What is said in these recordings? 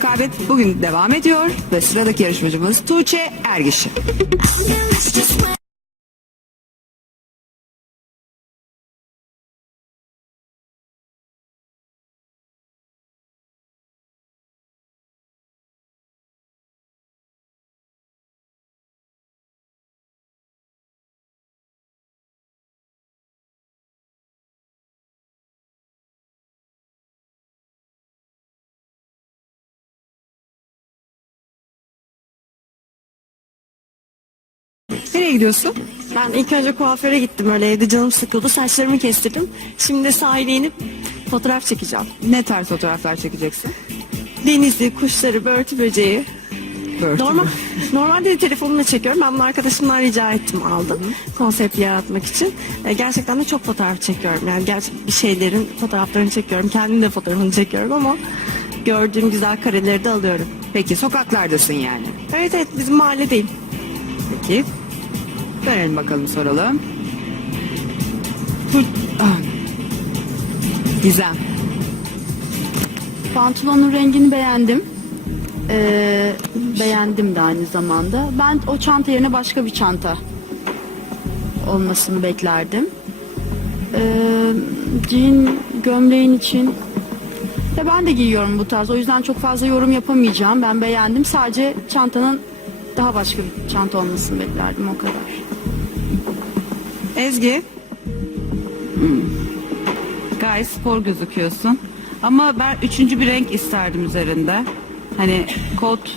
Rekabet bugün devam ediyor ve sıradaki yarışmacımız Tuğçe Ergişi. Nereye gidiyorsun? Ben ilk önce kuaföre gittim, öyle evde canım sıkıldı. Saçlarımı kestirdim. Şimdi de sahile inip fotoğraf çekeceğim. Ne tarz fotoğraflar çekeceksin? Denizi, kuşları, börtü böceği. Börtü mü? Normalde de telefonumla çekiyorum. Ben bunu arkadaşımdan rica ettim, aldım. Konsept yaratmak için. Gerçekten de çok fotoğraf çekiyorum. Yani bir şeylerin fotoğraflarını çekiyorum. Kendim de fotoğrafını çekiyorum ama gördüğüm güzel kareleri de alıyorum. Peki sokaklardasın yani. Evet evet, bizim mahalledeyim. Peki. Dönelim bakalım, soralım. Gizem. Pantolonun rengini beğendim. Beğendim de aynı zamanda. Ben o çanta yerine başka bir çanta olmasını beklerdim. Jean gömleğin için de ben de giyiyorum bu tarz. O yüzden çok fazla yorum yapamayacağım. Ben beğendim. Sadece çantanın daha başka bir çanta olmasını beklerdim, o kadar. Ezgi. Gayet spor gözüküyorsun. Ama ben üçüncü bir renk isterdim üzerinde. Hani kot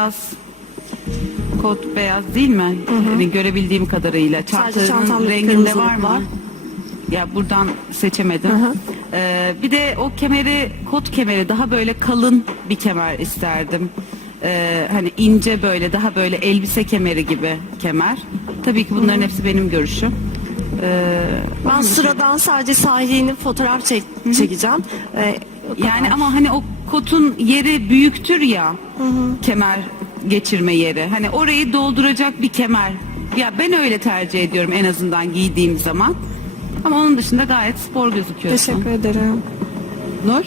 beyaz değil mi? Hani görebildiğim kadarıyla. Sadece Çantanın çantamda renginde kırmızılık var mı? var. Ya buradan seçemedim. Bir de o kemeri, kot kemeri daha böyle kalın bir kemer isterdim. Hani ince, böyle daha böyle elbise kemeri gibi kemer. Tabii ki bunların hepsi benim görüşüm. Ben sıradan sadece sahile inip fotoğraf çekeceğim. Yani ama hani o kotun yeri büyüktür ya, kemer geçirme yeri. Hani orayı dolduracak bir kemer. Ya ben öyle tercih ediyorum en azından giydiğim zaman. Ama onun dışında gayet spor gözüküyorsun. Teşekkür ederim. Nur.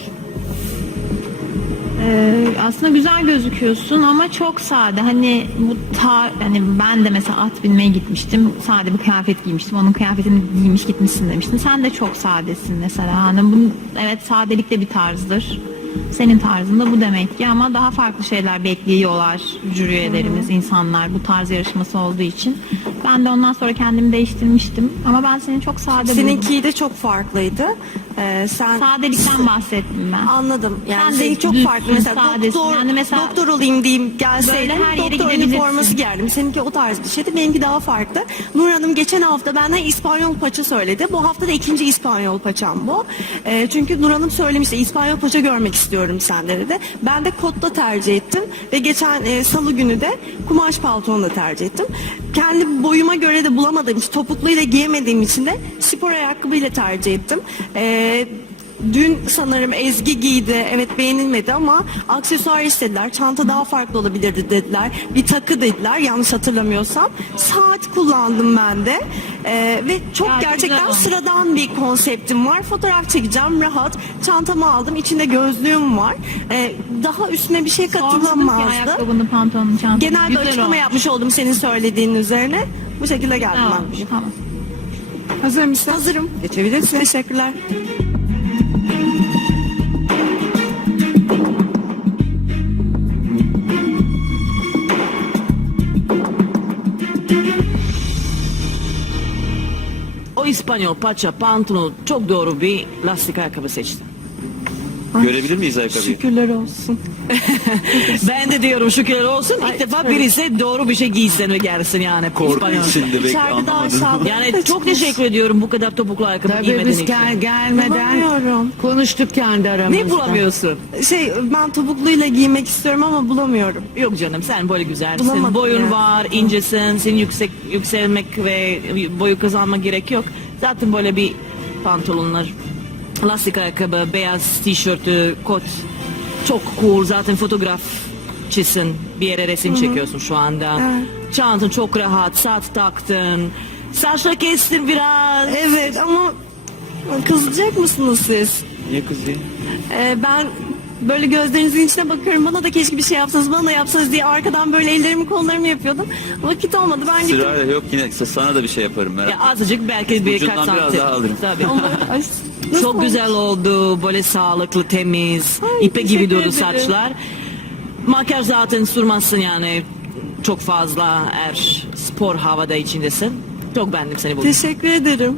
Aslında güzel gözüküyorsun ama çok sade. Hani hani ben de mesela at binmeye gitmiştim. Sade bir kıyafet giymiştim. Onun kıyafetini giymiş gitmişsin demiştin. Sen de çok sadesin mesela. Hani evet, sadelik de bir tarzdır. Senin tarzın da bu demek ki, ama daha farklı şeyler bekliyorlar jüri üyelerimiz, insanlar bu tarz yarışması olduğu için. Ben de ondan sonra kendimi değiştirmiştim ama ben seni çok sade buldum. Seninki de çok farklıydı. Sen Sadelikten bahsettim ben. Anladım. Yani Sen de seninki çok düzsün, farklı. Mesela sadesin. Yani mesela doktor olayım diyeyim gelseydim böyle her yere doktor gidebilirsin. üniforması giyerdim. Seninki o tarz bir şeydi. Benimki daha farklı. Nur Hanım geçen hafta benden İspanyol paça söyledi. Bu hafta da ikinci İspanyol paçam bu. Çünkü Nur Hanım söylemişti, İspanyol paça görmek istiyorum sende dedi. Ben de kotla tercih ettim ve geçen salı günü de kumaş pantolonla tercih ettim. Kendi boyuma göre de bulamadığım için, topukluyla giyemediğim için de spor ayakkabıyla tercih ettim. Dün sanırım Ezgi giydi. Evet, beğenilmedi ama aksesuar istediler. Çanta daha farklı olabilirdi dediler. Bir takı dediler, yanlış hatırlamıyorsam. Saat kullandım ben de. Ve çok Gayet gerçekten güzel olmuş. sıradan bir konseptim var. Fotoğraf çekeceğim, rahat. Çantamı aldım. İçinde gözlüğüm var. Daha üstüne bir şey Sormadım ki katılamazdı. ayakkabını, pantolonunu, çantanı. Genel bir Güzel açıklama olmuş. yapmış oldum senin söylediğin üzerine. Bu şekilde geldim Tamam, ben. tamam. Hazır mısın? Hazırım. Geçebilirsin. Teşekkürler. O İspanyol paça pantolon çok doğru bir lastik ayakkabı seçti. Görebilir miyiz ayakkabıyı? Şükürler olsun. Ben de diyorum şükürler olsun. İlk defa birisi doğru bir şey giysin ve gelsin yani. Korku İspanyol. içinde bekle, İçeride daha anlamadım. aşağıda. Yani çok teşekkür ediyorum bu kadar topuklu ayakkabı Tabii giymediğin biz için. gelmeden Bulamıyorum. konuştuk kendi aramızda. Ne bulamıyorsun? Ben topukluyla giymek istiyorum ama bulamıyorum. Yok canım, sen böyle güzelsin. Bulamadım Boyun ya. var, incesin. Senin yükselmek ve boyu kazanmak gerek yok. Zaten böyle bir pantolonlar, lastik ayakkabı, beyaz tişörtü, kot. Çok cool. Zaten fotoğrafçısın. Bir yere resim çekiyorsun şu anda. Evet. Çantan çok rahat. Saat taktın. Saçları kestin biraz. Evet ama kızacak mısınız siz? Niye kızayım? Ben böyle gözlerinizin içine bakıyorum. Bana da keşke bir şey yapsanız, bana da yapsanız diye arkadan böyle ellerimi kollarımı yapıyordum. Vakit olmadı. Ben gittim. Sırayla yok yine sana da bir şey yaparım merak Ya etme. azıcık belki birkaç Ucundan biraz santim. daha alırım. Tabii. Ay, nasıl Çok olmuş? güzel oldu. Böyle sağlıklı, temiz. Ay, ipe gibi teşekkür durdu ederim. saçlar. Makyaj zaten sürmezsin yani. Çok fazla eğer spor havada içindesin. Çok beğendim seni bugün. Teşekkür ederim.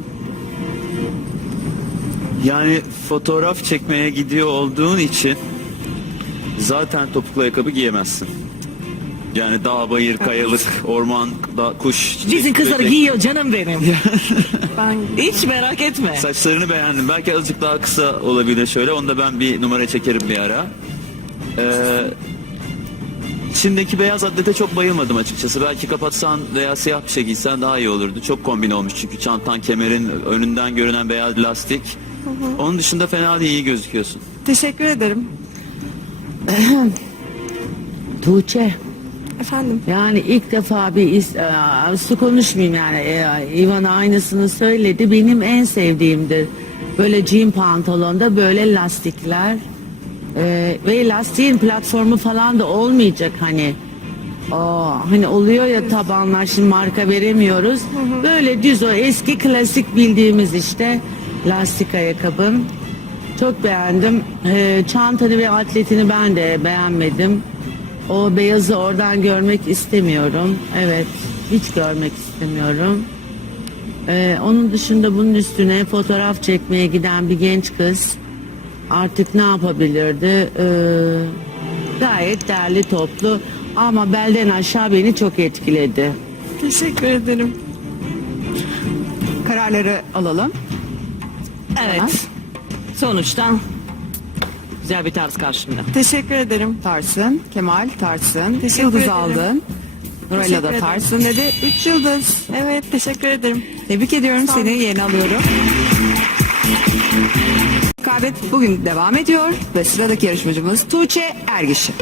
Yani fotoğraf çekmeye gidiyor olduğun için zaten topuklu ayakkabı giyemezsin. Yani dağ, bayır, kayalık, orman, kuş, çiçek, Bizim kızlar böcek. giyiyor canım benim. Ben Hiç merak etme. Saçlarını beğendim. Belki azıcık daha kısa olabilir şöyle. Onu da ben bir numara çekerim bir ara. İçindeki beyaz atlete çok bayılmadım açıkçası. Belki kapatsan veya siyah bir şey giysen daha iyi olurdu. Çok kombin olmuş çünkü çantan, kemerin, önünden görünen beyaz lastik. Onun dışında fena değil, iyi gözüküyorsun. teşekkür ederim. Tuğçe, Efendim. yani ilk defa su konuşmayayım yani. İvan aynısını söyledi. Benim en sevdiğimdir. Böyle jean pantolonda böyle lastikler. Ve lastiğin platformu falan da olmayacak hani. Hani oluyor ya tabanlar, şimdi marka veremiyoruz. Böyle düz, o eski klasik bildiğimiz işte lastik ayakkabım. Çok beğendim. Çantanı ve atletini ben de beğenmedim. O beyazı oradan görmek istemiyorum. Evet, hiç görmek istemiyorum. Onun dışında bunun üstüne fotoğraf çekmeye giden bir genç kız artık ne yapabilirdi? Gayet derli toplu ama belden aşağı beni çok etkiledi. Teşekkür ederim. Kararları alalım. Evet. Sonuçta güzel bir tarz karşımda. Teşekkür ederim. Tarsın, Kemal Tarsın. Teşekkür Yıldız ederim. aldın. Nurayla Teşekkür da ederim. Tarsın dedi. 3 yıldız. Evet, teşekkür ederim. Tebrik ediyorum Sağ olun. seni, yerine alıyorum. Rekabet bugün devam ediyor ve sıradaki yarışmacımız Tuğçe Ergiş'in.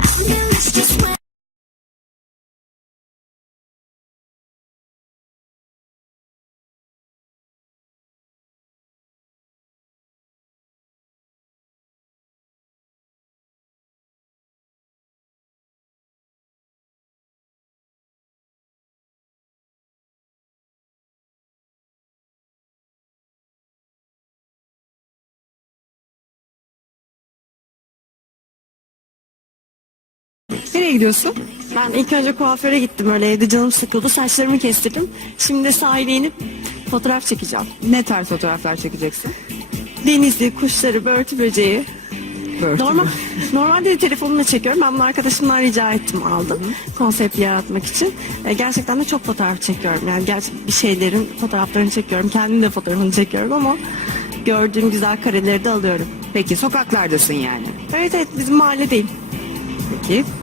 Nereye gidiyorsun? Ben ilk önce kuaföre gittim, öyle evde canım sıkıldı. Saçlarımı kestirdim. Şimdi de sahile inip fotoğraf çekeceğim. Ne tarz fotoğraflar çekeceksin? Denizi, kuşları, börtü böceği. Börtü Normalde de telefonumla çekiyorum. Ben bunu arkadaşımdan rica ettim, aldım. Konsept yaratmak için. Gerçekten de çok fotoğraf çekiyorum. Yani bir şeylerin fotoğraflarını çekiyorum. Kendim de fotoğrafını çekiyorum ama gördüğüm güzel kareleri de alıyorum. Peki sokaklardasın yani. Evet, bizim mahalledeyim. Peki